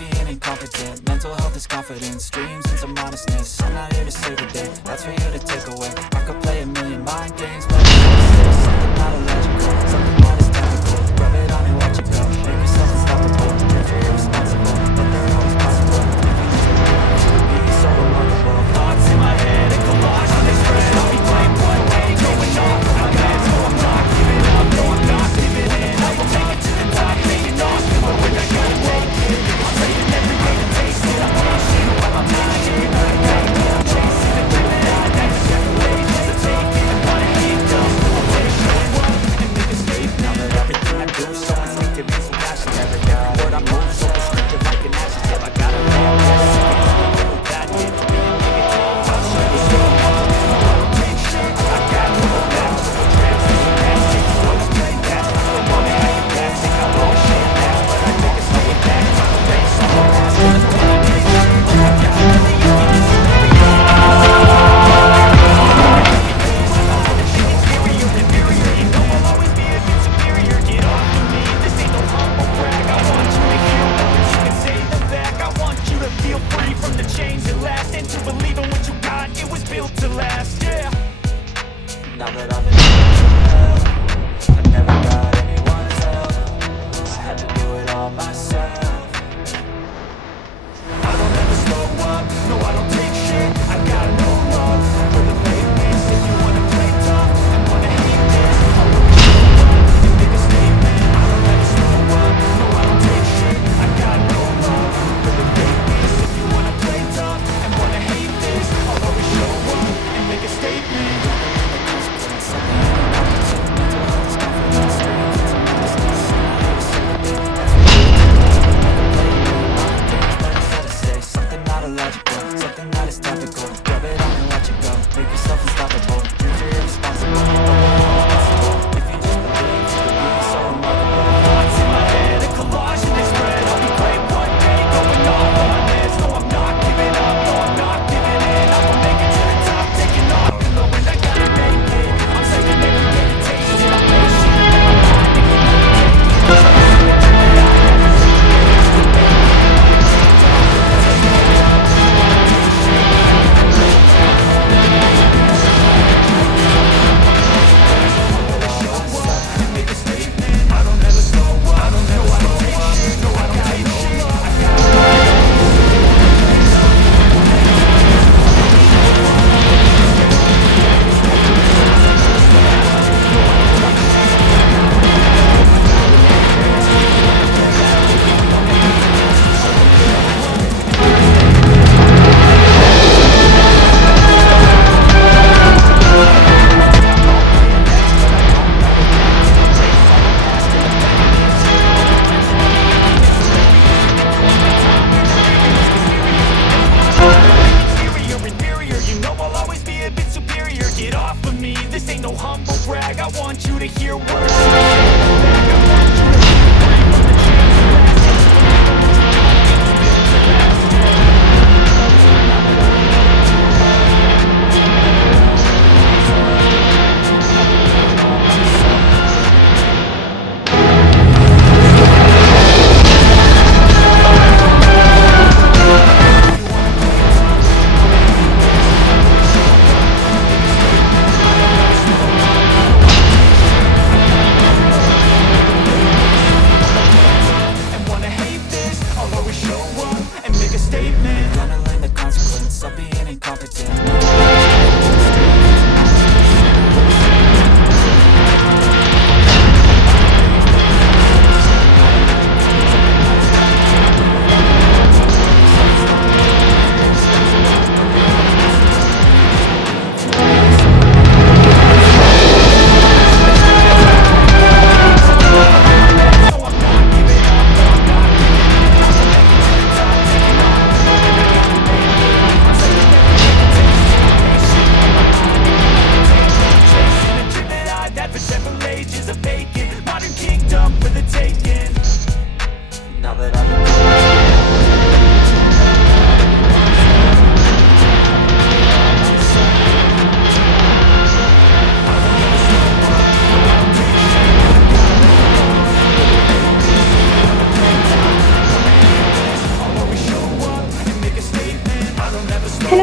being incompetent. Mental health is confidence, dreams and some honestness. I'm not here to save the day, that's for you to take away. I could play a million mind games, but it's just something not illogical, something that is tactical. Rub it on and watch it go, make yourself unstoppable. Dreams are irresponsible, but they're always possible. If you just believe, be so remarkable. Thoughts in my head, a collage on this spread. I'll be playing one way, going off of my meds. No, I'm not giving up, no, I'm not giving in. I will take it to the top, taking off, but when I gotta make it, I'll take it every day to taste it. I'm patient while I'm lying, I'm chasing the dream that I never wait, hesitate, even wanna hate those. I'll take it up and make a statement. Now that everything I do so instinctive and so passionate, every word I move so prescriptive like an adjective. I gotta live this, that hit to be a negative. I'll show you so much, no, I don't take shit. I got no back, so the transition past, take you so straight past. I'm the one that I can pass, think I won't shit fast, but I think it's slow it back. Time to race on the past, I don't wanna take shit. I got really now that I've been hell, I never got anyone's help. I had to do it all myself. I don't ever slow up, no I don't take shit. I got no love for the fakeness. If you wanna play tough and wanna hate this, I'll always show up and make a statement. I don't ever slow up, no I don't take shit. I got no love for the fakeness. If you wanna play tough and wanna hate this, I'll always show up and make a statement. Something not illogical, something that is topical. Rub it on and watch it go, make yourself unstoppable. Dreams are irresponsible, but they're always possible. If you just believe, you'll be so remarkable. Thoughts in my head, a collage in this spread. I'll be great one day, going off on my meds. No, I'm not giving up, no, I'm not giving in. I will make it to the top, taking off. In the wind, I gotta make it. I'm saving every day to taste it. I'm patient, I'm not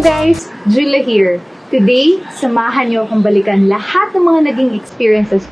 guys! Julia here. Today, samahan niyo akong balikan lahat ng mga naging experiences